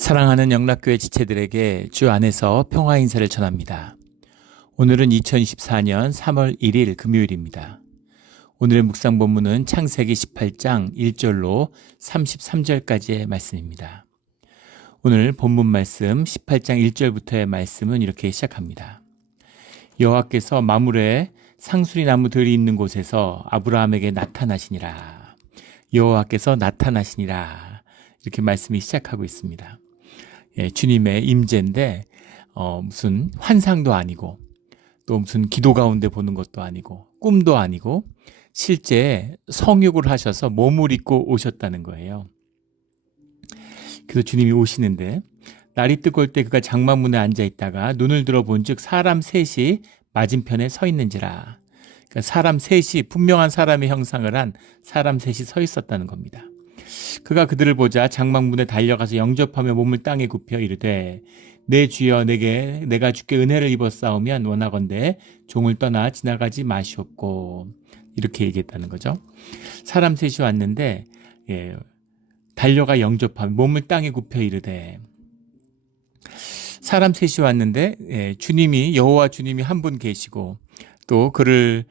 사랑하는 영락교회 지체들에게 주 안에서 평화 인사를 전합니다. 오늘은 2024년 3월 1일 금요일입니다. 오늘의 묵상 본문은 창세기 18장 1절로 33절까지의 말씀입니다. 오늘 본문 말씀 18장 1절부터의 말씀은 이렇게 시작합니다. 여호와께서 마물에 상수리 나무들이 있는 곳에서 아브라함에게 나타나시니라. 여호와께서 나타나시니라. 이렇게 말씀이 시작하고 있습니다. 주님의 임재인데 무슨 환상도 아니고 또 무슨 기도 가운데 보는 것도 아니고 꿈도 아니고 실제 성육을 하셔서 몸을 입고 오셨다는 거예요. 그래서 주님이 오시는데 날이 뜨거울 때 그가 장막문에 앉아 있다가 눈을 들어본 즉 사람 셋이 맞은편에 서 있는지라. 그러니까 사람 셋이 분명한 사람의 형상을 한 사람 셋이 서 있었다는 겁니다. 그가 그들을 보자 장막문에 달려가서 영접하며 몸을 땅에 굽혀 이르되 내 주여 내가 주께 은혜를 입었사오면 원하건대 종을 떠나 지나가지 마시옵고 이렇게 얘기했다는 거죠. 사람 셋이 왔는데 달려가 영접하며 몸을 땅에 굽혀 이르되 사람 셋이 왔는데 여호와 주님이 한 분 계시고 또 그를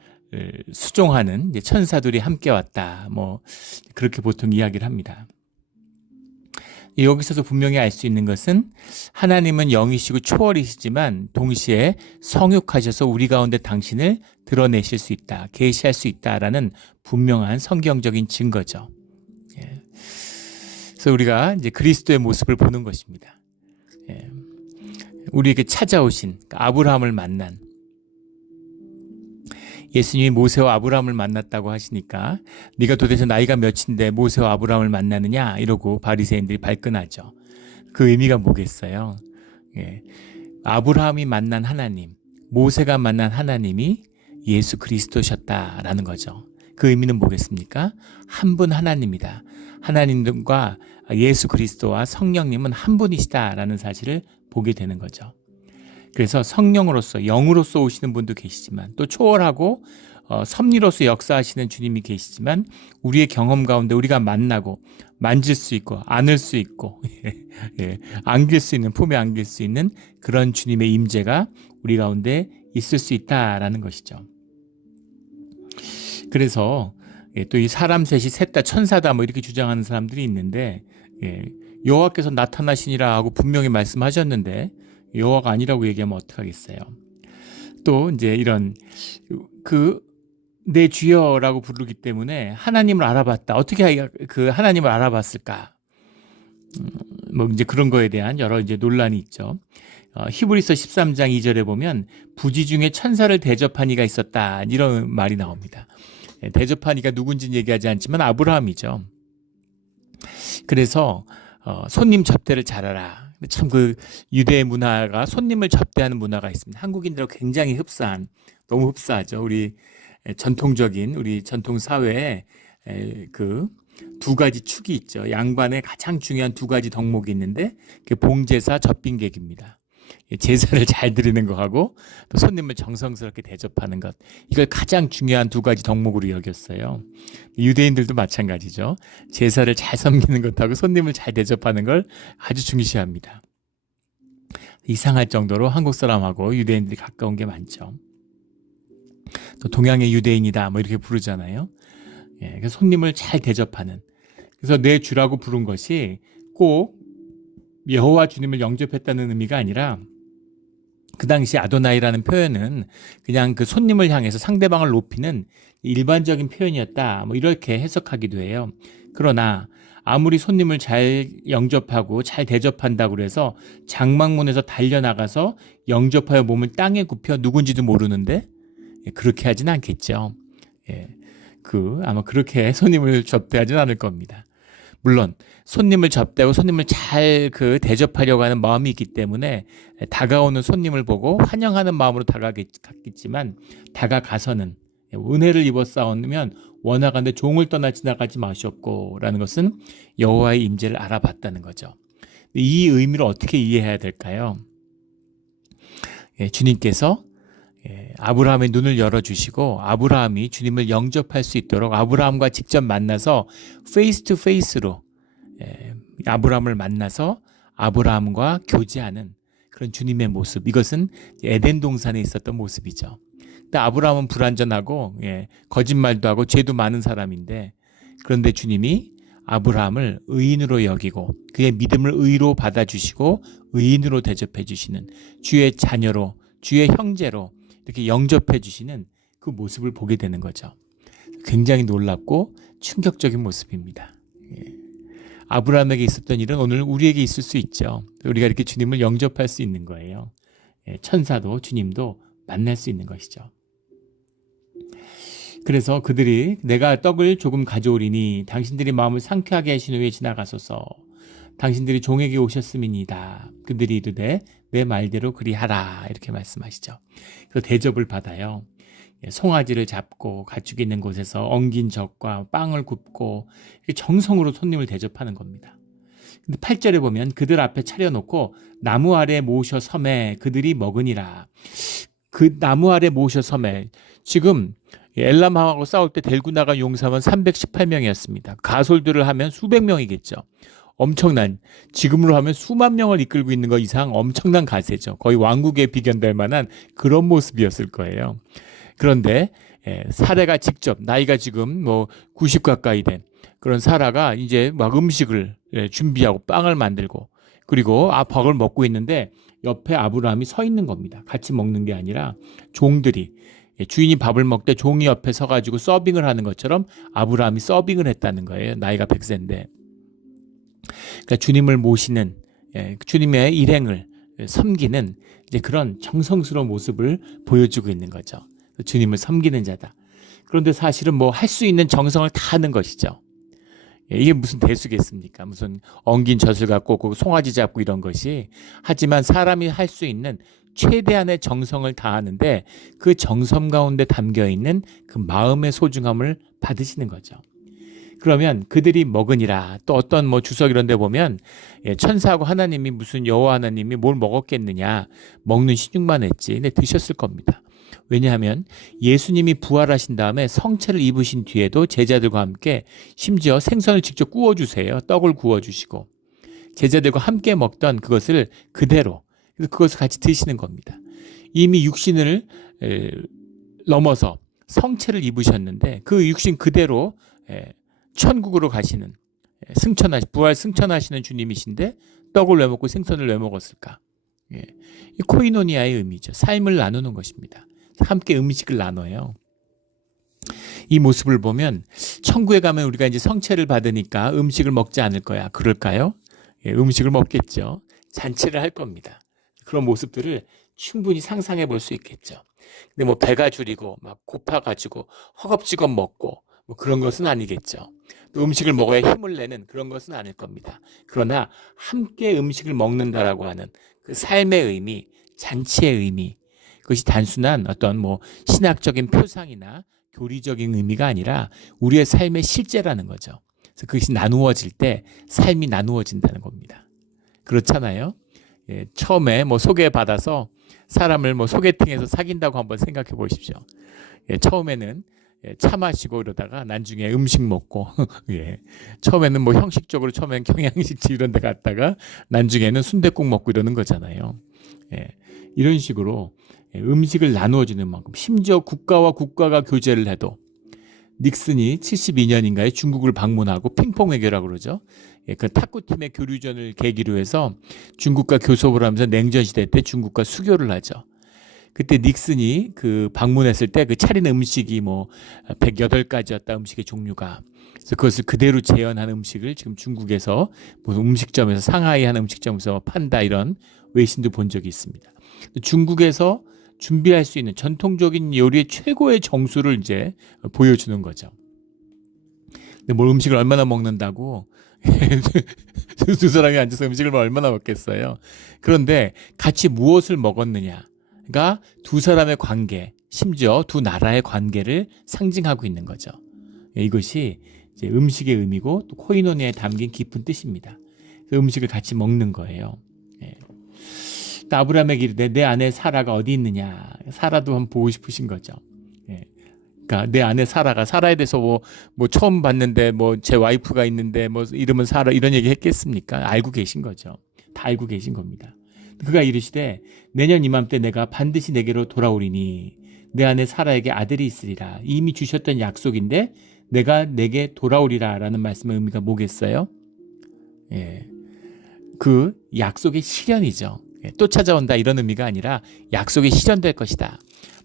수종하는 천사들이 함께 왔다. 그렇게 보통 이야기를 합니다. 여기서도 분명히 알 수 있는 것은 하나님은 영이시고 초월이시지만 동시에 성육하셔서 우리 가운데 당신을 드러내실 수 있다, 계시할 수 있다라는 분명한 성경적인 증거죠. 그래서 우리가 이제 그리스도의 모습을 보는 것입니다. 우리에게 찾아오신 아브라함을 만난 예수님이 모세와 아브라함을 만났다고 하시니까 네가 도대체 나이가 몇인데 모세와 아브라함을 만나느냐 이러고 바리새인들이 발끈하죠. 그 의미가 뭐겠어요? 아브라함이 만난 하나님, 모세가 만난 하나님이 예수 그리스도셨다라는 거죠. 그 의미는 뭐겠습니까? 한 분 하나님이다. 하나님과 예수 그리스도와 성령님은 한 분이시다라는 사실을 보게 되는 거죠. 그래서 성령으로서 영으로서 오시는 분도 계시지만 또 초월하고 섭리로서 역사하시는 주님이 계시지만 우리의 경험 가운데 우리가 만나고 만질 수 있고 안을 수 있고 안길 수 있는 품에 안길 수 있는 그런 주님의 임재가 우리 가운데 있을 수 있다라는 것이죠. 그래서 또 이 사람 셋이 셋 다 천사다 이렇게 주장하는 사람들이 있는데 여호와께서 나타나시니라 하고 분명히 말씀하셨는데 여호와가 아니라고 얘기하면 어떡하겠어요. 또 이제 이런 내 주여라고 부르기 때문에 하나님을 알아봤다. 어떻게 그 하나님을 알아봤을까? 이제 그런 거에 대한 여러 이제 논란이 있죠. 히브리서 13장 2절에 보면 부지 중에 천사를 대접한 이가 있었다. 이런 말이 나옵니다. 대접한 이가 누군지는 얘기하지 않지만 아브라함이죠. 그래서 손님 접대를 잘하라. 참 유대의 문화가 손님을 접대하는 문화가 있습니다. 한국인들하고 굉장히 너무 흡사하죠. 우리 전통 사회에 두 가지 축이 있죠. 양반의 가장 중요한 두 가지 덕목이 있는데 그게 봉제사, 접빈객입니다. 제사를 잘 드리는 것하고 또 손님을 정성스럽게 대접하는 것, 이걸 가장 중요한 두 가지 덕목으로 여겼어요. 유대인들도 마찬가지죠. 제사를 잘 섬기는 것하고 손님을 잘 대접하는 걸 아주 중시합니다. 이상할 정도로 한국 사람하고 유대인들이 가까운 게 많죠. 또 동양의 유대인이다 이렇게 부르잖아요. 그래서 손님을 잘 대접하는, 그래서 내 주라고 부른 것이 꼭 여호와 주님을 영접했다는 의미가 아니라 그 당시 아도나이라는 표현은 그냥 그 손님을 향해서 상대방을 높이는 일반적인 표현이었다 이렇게 해석하기도 해요. 그러나 아무리 손님을 잘 영접하고 잘 대접한다고 해서 장막문에서 달려나가서 영접하여 몸을 땅에 굽혀 누군지도 모르는데 그렇게 하진 않겠죠. 아마 그렇게 손님을 접대하진 않을 겁니다. 물론 손님을 접대하고 손님을 잘 대접하려고 하는 마음이 있기 때문에 다가오는 손님을 보고 환영하는 마음으로 다가갔겠지만 다가가서는 은혜를 입었사오면 원하건대 종을 떠나 지나가지 마시옵고라는 것은 여호와의 임재를 알아봤다는 거죠. 이 의미를 어떻게 이해해야 될까요? 주님께서 아브라함의 눈을 열어주시고 아브라함이 주님을 영접할 수 있도록 아브라함과 직접 만나서 페이스 투 페이스로 아브라함을 만나서 아브라함과 교제하는 그런 주님의 모습. 이것은 에덴 동산에 있었던 모습이죠. 근데 아브라함은 불완전하고 거짓말도 하고 죄도 많은 사람인데, 그런데 주님이 아브라함을 의인으로 여기고 그의 믿음을 의로 받아주시고 의인으로 대접해 주시는, 주의 자녀로, 주의 형제로 이렇게 영접해 주시는 그 모습을 보게 되는 거죠. 굉장히 놀랍고 충격적인 모습입니다. 아브라함에게 있었던 일은 오늘 우리에게 있을 수 있죠. 우리가 이렇게 주님을 영접할 수 있는 거예요. 천사도 주님도 만날 수 있는 것이죠. 그래서 그들이 내가 떡을 조금 가져오리니 당신들이 마음을 상쾌하게 하신 후에 지나가소서. 당신들이 종에게 오셨음이니이다. 그들이 이르되 내 말대로 그리하라. 이렇게 말씀하시죠. 그래서 대접을 받아요. 송아지를 잡고 가축이 있는 곳에서 엉긴 젖과 빵을 굽고 정성으로 손님을 대접하는 겁니다. 근데 8절에 보면 그들 앞에 차려놓고 나무 아래 모셔 섬에 그들이 먹으니라. 그 나무 아래 모셔 섬에, 지금 엘람하고 싸울 때 데리고 나간 용사는 318명이었습니다. 가솔들을 하면 수백 명이겠죠. 엄청난, 지금으로 하면 수만 명을 이끌고 있는 것 이상 엄청난 가세죠. 거의 왕국에 비견될 만한 그런 모습이었을 거예요. 그런데 사라가 직접, 나이가 지금 90 가까이 된 그런 사라가 이제 막 음식을 준비하고 빵을 만들고, 그리고 밥을 먹고 있는데 옆에 아브라함이 서 있는 겁니다. 같이 먹는 게 아니라 종들이, 주인이 밥을 먹되 종이 옆에 서가지고 서빙을 하는 것처럼 아브라함이 서빙을 했다는 거예요. 나이가 100세인데. 그러니까 주님을 모시는, 주님의 일행을 섬기는 이제 그런 정성스러운 모습을 보여주고 있는 거죠. 주님을 섬기는 자다. 그런데 사실은 할 수 있는 정성을 다 하는 것이죠. 이게 무슨 대수겠습니까? 무슨 엉긴 젖을 갖고 오고 송아지 잡고 이런 것이. 하지만 사람이 할 수 있는 최대한의 정성을 다하는데 그 정성 가운데 담겨있는 그 마음의 소중함을 받으시는 거죠. 그러면 그들이 먹으니라. 또 어떤 주석 이런 데 보면 천사하고 하나님이, 무슨 여호와 하나님이 뭘 먹었겠느냐, 먹는 신육만 했지. 근데 드셨을 겁니다. 왜냐하면 예수님이 부활하신 다음에 성체를 입으신 뒤에도 제자들과 함께 심지어 생선을 직접 구워주세요. 떡을 구워주시고 제자들과 함께 먹던 그것을 그대로, 그것을 같이 드시는 겁니다. 이미 육신을 넘어서 성체를 입으셨는데 그 육신 그대로 천국으로 가시는, 부활 승천하시는 주님이신데 떡을 왜 먹고 생선을 왜 먹었을까? 이 코이노니아의 의미죠. 삶을 나누는 것입니다. 함께 음식을 나눠요. 이 모습을 보면 천국에 가면 우리가 이제 성체를 받으니까 음식을 먹지 않을 거야. 그럴까요? 음식을 먹겠죠. 잔치를 할 겁니다. 그런 모습들을 충분히 상상해 볼 수 있겠죠. 근데 배가 줄이고 막 고파가지고 허겁지겁 먹고 그런 것은 아니겠죠. 또 음식을 먹어야 힘을 내는 그런 것은 아닐 겁니다. 그러나 함께 음식을 먹는다라고 하는 그 삶의 의미, 잔치의 의미, 그것이 단순한 어떤 신학적인 표상이나 교리적인 의미가 아니라 우리의 삶의 실제라는 거죠. 그래서 그것이 나누어질 때 삶이 나누어진다는 겁니다. 그렇잖아요. 처음에 소개받아서 사람을 소개팅해서 사귄다고 한번 생각해 보십시오. 처음에는 차 마시고 이러다가 나중에 음식 먹고 처음에는 형식적으로 처음엔 경양식집 이런 데 갔다가 나중에는 순댓국 먹고 이러는 거잖아요. 이런 식으로 음식을 나누어 주는 만큼, 심지어 국가와 국가가 교제를 해도, 닉슨이 72년인가에 중국을 방문하고 핑퐁 외교라고 그러죠. 그 탁구팀의 교류전을 계기로 해서 중국과 교섭을 하면서 냉전시대 때 중국과 수교를 하죠. 그때 닉슨이 방문했을 때 그 차리는 음식이 108가지였다, 음식의 종류가. 그래서 그것을 그대로 재현한 음식을 지금 중국에서 무슨 음식점에서, 상하이 한 음식점에서 판다, 이런 외신도 본 적이 있습니다. 중국에서 준비할 수 있는 전통적인 요리의 최고의 정수를 이제 보여주는 거죠. 근데 음식을 얼마나 먹는다고 두 사람이 앉아서 음식을 얼마나 먹겠어요. 그런데 같이 무엇을 먹었느냐가 두 사람의 관계, 심지어 두 나라의 관계를 상징하고 있는 거죠. 이것이 이제 음식의 의미고 또 코이노니아에 담긴 깊은 뜻입니다. 음식을 같이 먹는 거예요. 아브라함에게 이르되 내 아내 사라가 어디 있느냐. 사라도 한번 보고 싶으신 거죠. 그러니까 내 아내 사라에 대해서 처음 봤는데 제 와이프가 있는데 이름은 사라, 이런 얘기 했겠습니까? 알고 계신 거죠. 다 알고 계신 겁니다. 그가 이르시되 내년 이맘때 내가 반드시 내게로 돌아오리니 내 안에 사라에게 아들이 있으리라. 이미 주셨던 약속인데 내가 내게 돌아오리라 라는 말씀의 의미가 뭐겠어요? 예, 그 약속의 실현이죠. 예, 또 찾아온다 이런 의미가 아니라 약속이 실현될 것이다.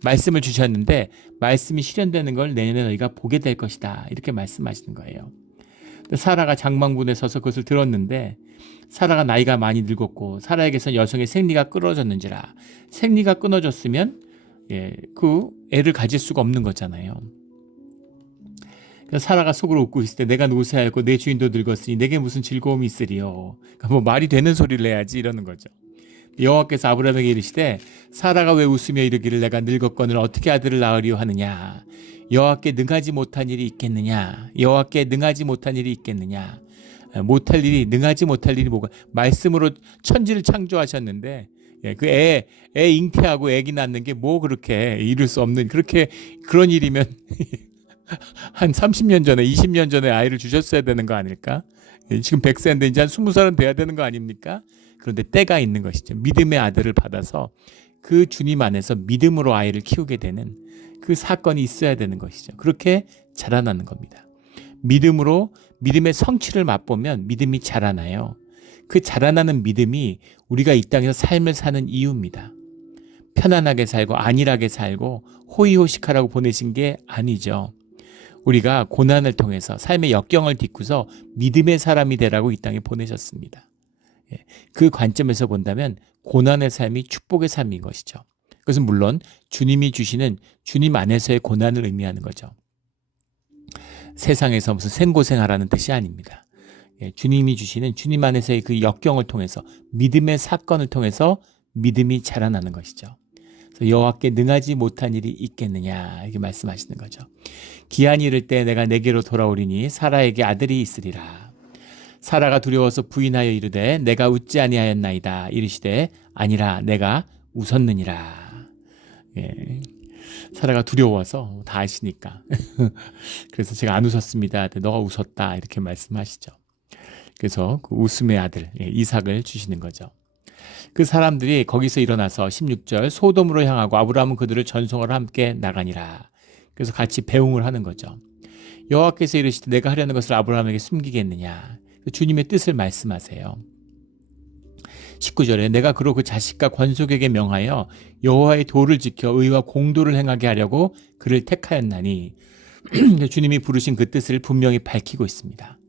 말씀을 주셨는데 말씀이 실현되는 걸 내년에 너희가 보게 될 것이다. 이렇게 말씀하시는 거예요. 사라가 장막문에 서서 그것을 들었는데 사라가 나이가 많이 늙었고 사라에게서 여성의 생리가 끊어졌는지라. 생리가 끊어졌으면 그 애를 가질 수가 없는 거잖아요. 그래서 사라가 속으로 웃고 있을 때 내가 노쇠하였고 내 주인도 늙었으니 내게 무슨 즐거움이 있으리요. 그러니까 뭐 말이 되는 소리를 해야지 이러는 거죠. 여호와께서 아브라함에게 이르시되 사라가 왜 웃으며 이르기를 내가 늙었거늘 어떻게 아들을 낳으리요 하느냐. 여호와께 능하지 못한 일이 있겠느냐. 여호와께 능하지 못한 일이 있겠느냐. 못할 일이 능하지 못할 일이 뭐가. 말씀으로 천지를 창조하셨는데 그 애 잉태하고 애기 낳는 게 뭐 그렇게 이룰 수 없는 그런 일이면 한 30년 전에 20년 전에 아이를 주셨어야 되는 거 아닐까? 지금 100세인데 이제 한 20살은 돼야 되는 거 아닙니까? 그런데 때가 있는 것이죠. 믿음의 아들을 받아서 그 주님 안에서 믿음으로 아이를 키우게 되는 그 사건이 있어야 되는 것이죠. 그렇게 자라나는 겁니다. 믿음으로 믿음의 성취를 맛보면 믿음이 자라나요. 그 자라나는 믿음이 우리가 이 땅에서 삶을 사는 이유입니다. 편안하게 살고 안일하게 살고 호의호식하라고 보내신 게 아니죠. 우리가 고난을 통해서 삶의 역경을 딛고서 믿음의 사람이 되라고 이 땅에 보내셨습니다. 그 관점에서 본다면 고난의 삶이 축복의 삶인 것이죠. 그것은 물론 주님이 주시는 주님 안에서의 고난을 의미하는 거죠. 세상에서 무슨 생고생하라는 뜻이 아닙니다. 주님이 주시는 주님 안에서의 그 역경을 통해서 믿음의 사건을 통해서 믿음이 자라나는 것이죠. 여호와께 능하지 못한 일이 있겠느냐 이렇게 말씀하시는 거죠. 기한이 이를 때 내가 내게로 돌아오리니 사라에게 아들이 있으리라. 사라가 두려워서 부인하여 이르되 내가 웃지 아니하였나이다. 이르시되 아니라 내가 웃었느니라. 사라가 두려워서 다 아시니까 그래서 제가 안 웃었습니다. 너가 웃었다 이렇게 말씀하시죠. 그래서 그 웃음의 아들 이삭을 주시는 거죠. 그 사람들이 거기서 일어나서 16절 소돔으로 향하고 아브라함은 그들을 전송하러 함께 나가니라. 그래서 같이 배웅을 하는 거죠. 여호와께서 이르시되 내가 하려는 것을 아브라함에게 숨기겠느냐. 주님의 뜻을 말씀하세요. 19절에 내가 그로 그 자식과 권속에게 명하여 여호와의 도를 지켜 의와 공도를 행하게 하려고 그를 택하였나니 주님이 부르신 그 뜻을 분명히 밝히고 있습니다.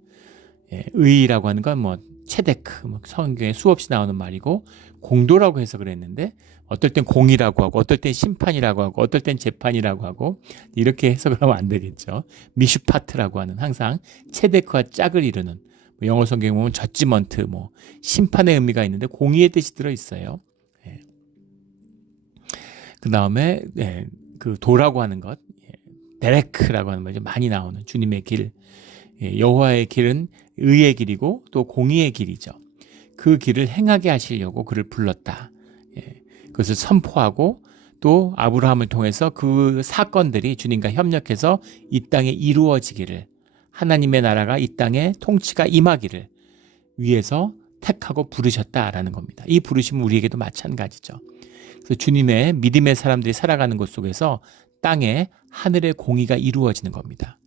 의라고 하는 건 뭐 체데크, 성경에 수없이 나오는 말이고 공도라고 해석을 했는데 어떨 땐 공이라고 하고 어떨 땐 심판이라고 하고 어떨 땐 재판이라고 하고 이렇게 해석을 하면 안 되겠죠. 미슈파트라고 하는 항상 체데크와 짝을 이루는 영어 성경에 보면 저지먼트 심판의 의미가 있는데 공의의 뜻이 들어있어요. 그 다음에 그 도라고 하는 것 데레크라고 하는 말이 많이 나오는 주님의 길 여호와의 길은 의의 길이고 또 공의의 길이죠. 그 길을 행하게 하시려고 그를 불렀다. 그것을 선포하고 또 아브라함을 통해서 그 사건들이 주님과 협력해서 이 땅에 이루어지기를 하나님의 나라가 이 땅에 통치가 임하기를 위해서 택하고 부르셨다라는 겁니다. 이 부르심은 우리에게도 마찬가지죠. 그래서 주님의 믿음의 사람들이 살아가는 곳 속에서 땅에 하늘의 공의가 이루어지는 겁니다.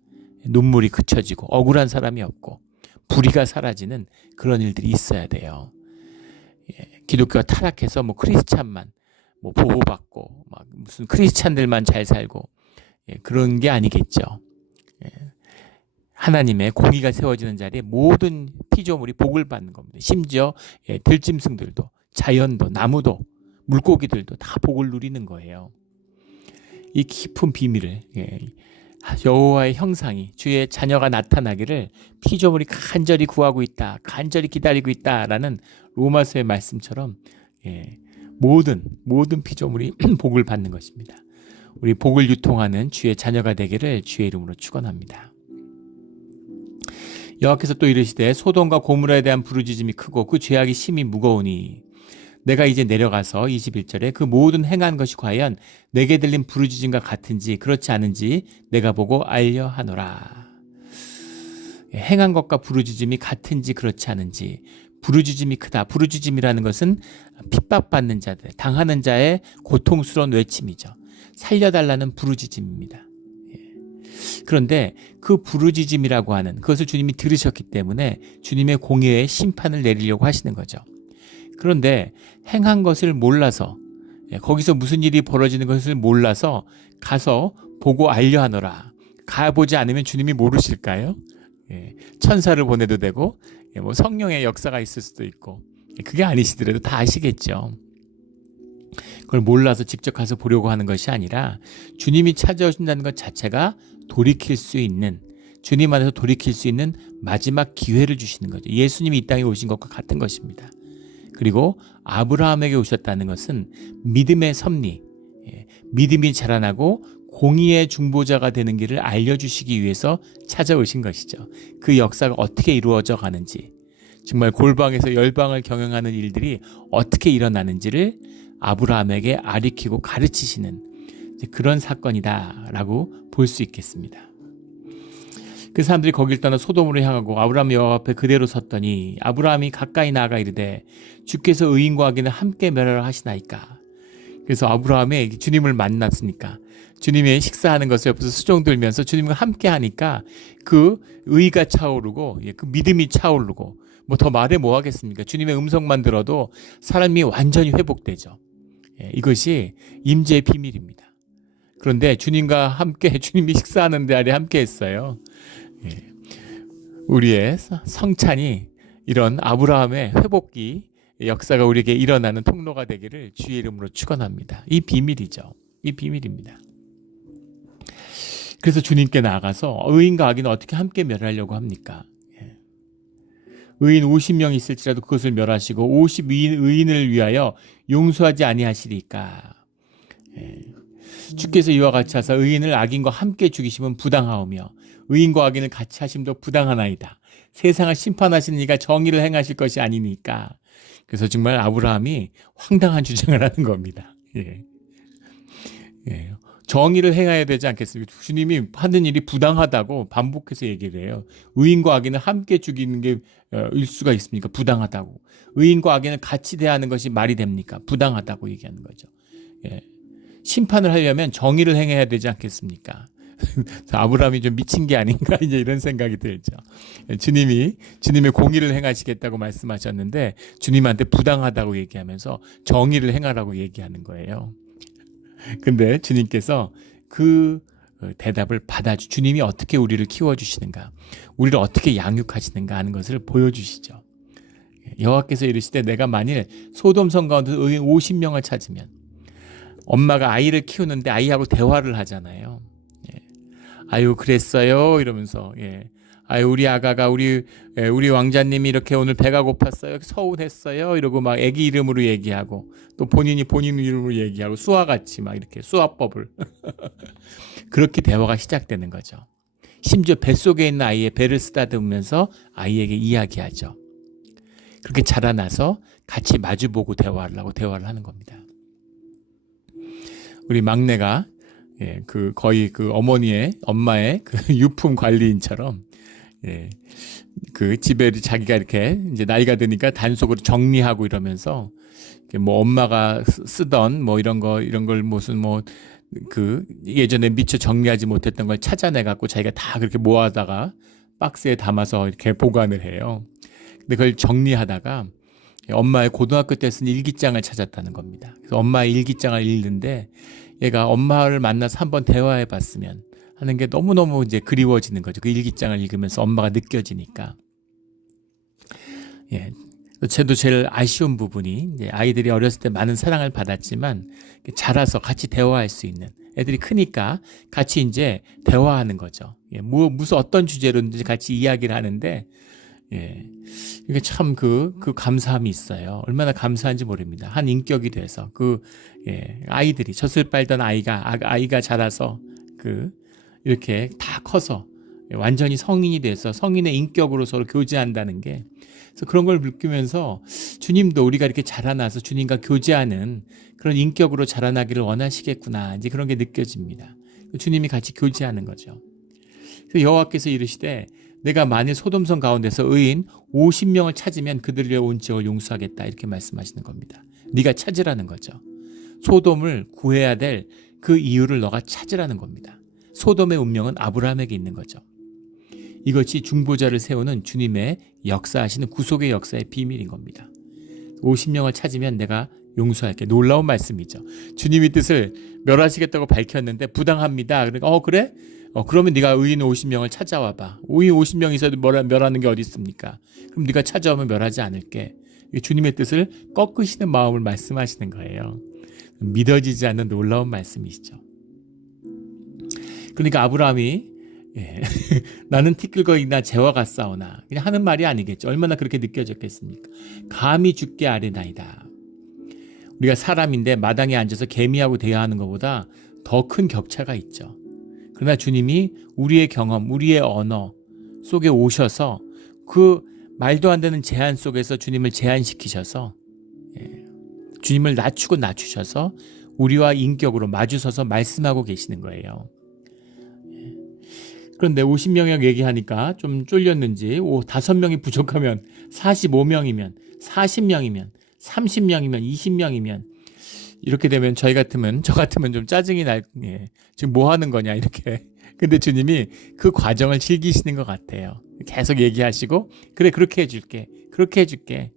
눈물이 그쳐지고 억울한 사람이 없고 불의가 사라지는 그런 일들이 있어야 돼요. 기독교가 타락해서 크리스찬만 보호받고 무슨 크리스찬들만 잘 살고 그런 게 아니겠죠. 하나님의 공의가 세워지는 자리에 모든 피조물이 복을 받는 겁니다. 심지어 들짐승들도 자연도 나무도 물고기들도 다 복을 누리는 거예요. 이 깊은 비밀을 여호와의 형상이 주의 자녀가 나타나기를 피조물이 간절히 구하고 있다. 간절히 기다리고 있다라는 로마서의 말씀처럼 모든 피조물이 복을 받는 것입니다. 우리 복을 유통하는 주의 자녀가 되기를 주의 이름으로 축원합니다. 여호와께서 또 이르시되 소돔과 고모라에 대한 부르짖음이 크고 그 죄악이 심히 무거우니 내가 이제 내려가서 21절에 그 모든 행한 것이 과연 내게 들린 부르짖음과 같은지 그렇지 않은지 내가 보고 알려 하노라. 행한 것과 부르짖음이 같은지 그렇지 않은지 부르짖음이 크다. 부르짖음이라는 것은 핍박받는 자들, 당하는 자의 고통스러운 외침이죠. 살려달라는 부르짖음입니다. 그런데 그 부르짖음이라고 하는 그것을 주님이 들으셨기 때문에 주님의 공의의 심판을 내리려고 하시는 거죠. 그런데 행한 것을 몰라서, 거기서 무슨 일이 벌어지는 것을 몰라서 가서 보고 알려 하노라. 가보지 않으면 주님이 모르실까요? 천사를 보내도 되고 뭐 성령의 역사가 있을 수도 있고, 그게 아니시더라도 다 아시겠죠. 그걸 몰라서 직접 가서 보려고 하는 것이 아니라 주님이 찾아오신다는 것 자체가 돌이킬 수 있는, 주님 안에서 돌이킬 수 있는 마지막 기회를 주시는 거죠. 예수님이 이 땅에 오신 것과 같은 것입니다. 그리고 아브라함에게 오셨다는 것은 믿음의 섭리, 믿음이 자라나고 공의의 중보자가 되는 길을 알려주시기 위해서 찾아오신 것이죠. 그 역사가 어떻게 이루어져 가는지, 정말 골방에서 열방을 경영하는 일들이 어떻게 일어나는지를 아브라함에게 아리키고 가르치시는 그런 사건이다라고 볼 수 있겠습니다. 그 사람들이 거길 떠나 소돔으로 향하고 아브라함 여호와 앞에 그대로 섰더니 아브라함이 가까이 나아가 이르되 주께서 의인과 악인을 함께 멸하라 하시나이까. 그래서 아브라함이 주님을 만났으니까 주님의 식사하는 것을 옆에서 수종 들면서 주님과 함께 하니까 그 의가 차오르고 그 믿음이 차오르고, 뭐 더 말해 뭐 하겠습니까? 주님의 음성만 들어도 사람이 완전히 회복되죠. 이것이 임재의 비밀입니다. 그런데 주님과 함께, 주님이 식사하는 자리에 함께 했어요. 우리의 성찬이 이런 아브라함의 회복기 역사가 우리에게 일어나는 통로가 되기를 주의 이름으로 축원합니다. 이 비밀이죠. 이 비밀입니다. 그래서 주님께 나아가서 의인과 악인은 어떻게 함께 멸하려고 합니까? 의인 50명 있을지라도 그것을 멸하시고 52의인을 위하여 용서하지 아니하시리까. 주께서 이와 같이 하사 의인을 악인과 함께 죽이시면 부당하오며 의인과 악인을 같이 하심도 부당하나이다. 세상을 심판하시는 이가 정의를 행하실 것이 아니니까. 그래서 정말 아브라함이 황당한 주장을 하는 겁니다. 정의를 행해야 되지 않겠습니까? 주님이 하는 일이 부당하다고 반복해서 얘기를 해요. 의인과 악인을 함께 죽이는 게 일수가 있습니까? 부당하다고. 의인과 악인을 같이 대하는 것이 말이 됩니까? 부당하다고 얘기하는 거죠. 심판을 하려면 정의를 행해야 되지 않겠습니까? 아브라함이 좀 미친 게 아닌가, 이제 이런 생각이 들죠. 주님이 주님의 공의를 행하시겠다고 말씀하셨는데 주님한테 부당하다고 얘기하면서 정의를 행하라고 얘기하는 거예요. 근데 주님께서 그 대답을 주님이 어떻게 우리를 키워주시는가, 우리를 어떻게 양육하시는가 하는 것을 보여주시죠. 여호와께서 이르시되 내가 만일 소돔 성 가운데 의인 50명을 찾으면, 엄마가 아이를 키우는데 아이하고 대화를 하잖아요. 아유 그랬어요 이러면서, 아유 우리 아가가 우리 왕자님이 이렇게 오늘 배가 고팠어요, 서운했어요 이러고 막 애기 이름으로 얘기하고, 또 본인이 본인 이름으로 얘기하고 수와 같이 막 이렇게 수화법을 그렇게 대화가 시작되는 거죠. 심지어 뱃속에 있는 아이의 배를 쓰다듬으면서 아이에게 이야기하죠. 그렇게 자라나서 같이 마주보고 대화를 하는 겁니다. 우리 막내가 거의 그 엄마의 그 유품 관리인처럼, 그 집에 자기가 이렇게 이제 나이가 드니까 단속으로 정리하고 이러면서, 뭐 엄마가 쓰던 뭐 이런 걸 무슨 뭐 그 예전에 미처 정리하지 못했던 걸 찾아내 갖고 자기가 다 그렇게 모아다가 박스에 담아서 이렇게 보관을 해요. 근데 그걸 정리하다가 엄마의 고등학교 때 쓴 일기장을 찾았다는 겁니다. 그래서 엄마의 일기장을 읽는데 얘가 엄마를 만나서 한번 대화해 봤으면 하는 게 너무너무 이제 그리워지는 거죠. 그 일기장을 읽으면서 엄마가 느껴지니까. 저도 제일 아쉬운 부분이, 이제 아이들이 어렸을 때 많은 사랑을 받았지만 자라서 같이 대화할 수 있는, 애들이 크니까 같이 이제 대화하는 거죠. 무슨 어떤 주제로든지 같이 이야기를 하는데, 이게 참 그 감사함이 있어요. 얼마나 감사한지 모릅니다. 한 인격이 돼서 아이들이 젖을 빨던 아이가 자라서 이렇게 다 커서 완전히 성인이 돼서 성인의 인격으로 서로 교제한다는 게, 그래서 그런 걸 느끼면서 주님도 우리가 이렇게 자라나서 주님과 교제하는 그런 인격으로 자라나기를 원하시겠구나, 이제 그런 게 느껴집니다. 주님이 같이 교제하는 거죠. 그래서 여호와께서 이르시되 내가 만일 소돔성 가운데서 의인 50명을 찾으면 그들의 온 지역을 용서하겠다 이렇게 말씀하시는 겁니다. 네가 찾으라는 거죠. 소돔을 구해야 될 그 이유를 너가 찾으라는 겁니다. 소돔의 운명은 아브라함에게 있는 거죠. 이것이 중보자를 세우는 주님의 역사하시는 구속의 역사의 비밀인 겁니다. 50명을 찾으면 내가 용서할게. 놀라운 말씀이죠. 주님의 뜻을 멸하시겠다고 밝혔는데 부당합니다. 그러니까 그래? 그러면 네가 의인 50명을 찾아와봐. 의인 50명 있어도 멸하는 게 어디 있습니까? 그럼 네가 찾아오면 멸하지 않을게. 주님의 뜻을 꺾으시는 마음을 말씀하시는 거예요. 믿어지지 않는 놀라운 말씀이시죠. 그러니까 아브라함이 나는 티끌거리나 재와 같사오나 그냥 하는 말이 아니겠죠. 얼마나 그렇게 느껴졌겠습니까? 감히 죽게 아뢰나이다. 우리가 사람인데 마당에 앉아서 개미하고 대화하는 것보다 더 큰 격차가 있죠. 그러나 주님이 우리의 경험, 우리의 언어 속에 오셔서 그 말도 안 되는 제한 속에서 주님을 제한시키셔서 주님을 낮추셔서 우리와 인격으로 마주서서 말씀하고 계시는 거예요. 그런데 50명이라고 얘기하니까 좀 쫄렸는지 5명이 부족하면 45명이면 40명이면 30명이면 20명이면 이렇게 되면 저 같으면 좀 짜증이 지금 뭐 하는 거냐 이렇게. 근데 주님이 그 과정을 즐기시는 것 같아요. 계속 얘기하시고 그래 그렇게 해줄게. 그렇게 해줄게.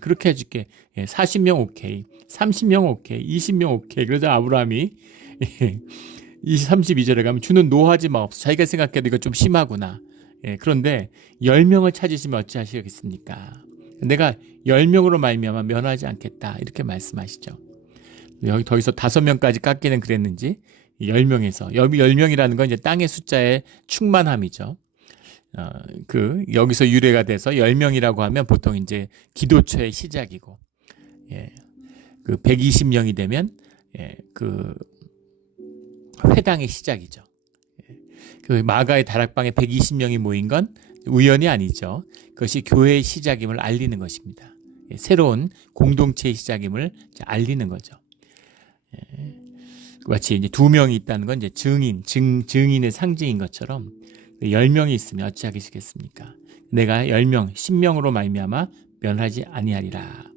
그렇게 해줄게. 40명 오케이. 30명 오케이. 20명 오케이. 그래서 아브라함이 32절에 가면 주는 노하지 마옵소서. 자기가 생각해도 이거 좀 심하구나. 그런데 10명을 찾으시면 어찌하시겠습니까? 내가 10명으로 말미암아 면하지 않겠다. 이렇게 말씀하시죠. 여기 더 있어 5명까지 깎기는 그랬는지 10명에서 여기 10명이라는 건 이제 땅의 숫자의 충만함이죠. 여기서 유래가 돼서 10명이라고 하면 보통 이제 기도처의 시작이고, 그 120명이 되면 그 회당의 시작이죠. 그 마가의 다락방에 120명이 모인 건 우연이 아니죠. 그것이 교회의 시작임을 알리는 것입니다. 새로운 공동체의 시작임을 알리는 거죠. 마치 이제 2명이 있다는 건 이제 증인의 상징인 것처럼 10명이 있으면 어찌하겠습니까? 내가 10명, 10명으로 말미암아 면하지 아니하리라.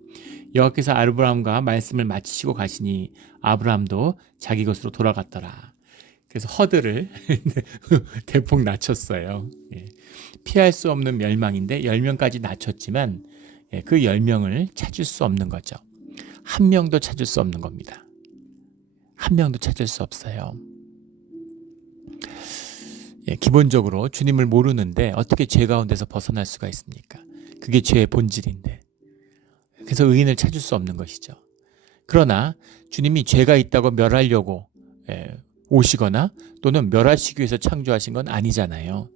여호와께서 아브라함과 말씀을 마치시고 가시니 아브라함도 자기 것으로 돌아갔더라. 그래서 허들을 대폭 낮췄어요. 피할 수 없는 멸망인데 10명까지 낮췄지만 그 10명을 찾을 수 없는 거죠. 한 명도 찾을 수 없는 겁니다. 한 명도 찾을 수 없어요. 기본적으로 주님을 모르는데 어떻게 죄 가운데서 벗어날 수가 있습니까? 그게 죄의 본질인데. 그래서 의인을 찾을 수 없는 것이죠. 그러나 주님이 죄가 있다고 멸하려고 오시거나 또는 멸하시기 위해서 창조하신 건 아니잖아요.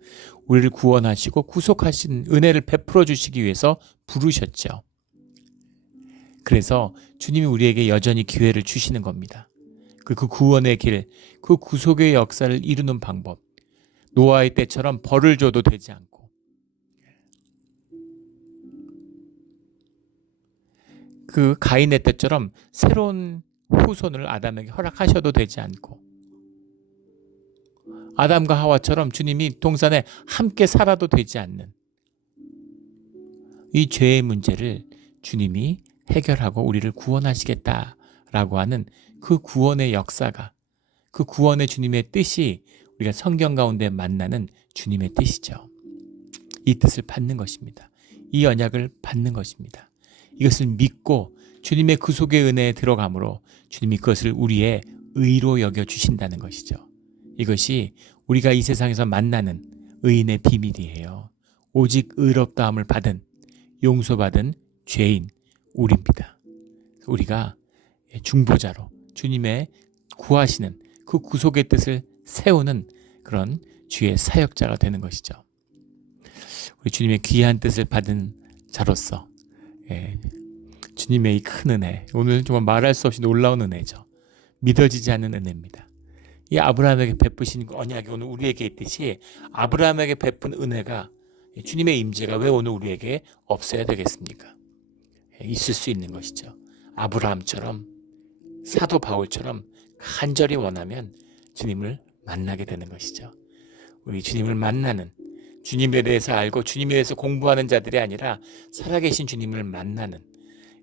우리를 구원하시고 구속하신 은혜를 베풀어 주시기 위해서 부르셨죠. 그래서 주님이 우리에게 여전히 기회를 주시는 겁니다. 그 구원의 길, 그 구속의 역사를 이루는 방법. 노아의 때처럼 벌을 줘도 되지 않고 그 가인의 때처럼 새로운 후손을 아담에게 허락하셔도 되지 않고 아담과 하와처럼 주님이 동산에 함께 살아도 되지 않는 이 죄의 문제를 주님이 해결하고 우리를 구원하시겠다라고 하는 그 구원의 역사가, 그 구원의 주님의 뜻이 우리가 성경 가운데 만나는 주님의 뜻이죠. 이 뜻을 받는 것입니다. 이 언약을 받는 것입니다. 이것을 믿고 주님의 구속의 은혜에 들어감으로 주님이 그것을 우리의 의로 여겨주신다는 것이죠. 이것이 우리가 이 세상에서 만나는 의인의 비밀이에요. 오직 의롭다함을 받은, 용서받은 죄인 우리입니다. 우리가 중보자로 주님의 구하시는 그 구속의 뜻을 세우는 그런 주의 사역자가 되는 것이죠. 우리 주님의 귀한 뜻을 받은 자로서 주님의 이 큰 은혜, 오늘 정말 말할 수 없이 놀라운 은혜죠. 믿어지지 않는 은혜입니다. 이 아브라함에게 베푸신 언약이 오늘 우리에게 있듯이 아브라함에게 베푼 은혜가, 주님의 임재가 왜 오늘 우리에게 없어야 되겠습니까? 있을 수 있는 것이죠. 아브라함처럼, 사도 바울처럼 간절히 원하면 주님을 만나게 되는 것이죠. 우리 주님을 만나는 주님에 대해서 알고 주님에 대해서 공부하는 자들이 아니라 살아계신 주님을 만나는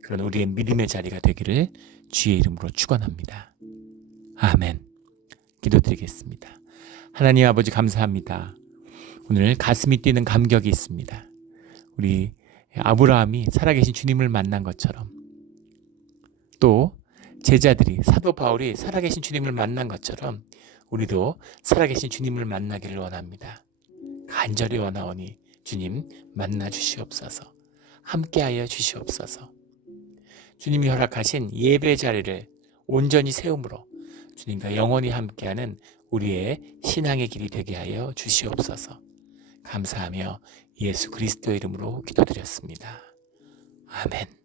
그런 우리의 믿음의 자리가 되기를 주의 이름으로 축원합니다. 아멘. 기도드리겠습니다. 하나님 아버지 감사합니다. 오늘 가슴이 뛰는 감격이 있습니다. 우리 아브라함이 살아계신 주님을 만난 것처럼 또 제자들이 사도 바울이 살아계신 주님을 만난 것처럼 우리도 살아계신 주님을 만나기를 원합니다. 간절히 원하오니 주님 만나 주시옵소서. 함께하여 주시옵소서. 주님이 허락하신 예배 자리를 온전히 세움으로 주님과 영원히 함께하는 우리의 신앙의 길이 되게 하여 주시옵소서. 감사하며 예수 그리스도의 이름으로 기도드렸습니다. 아멘.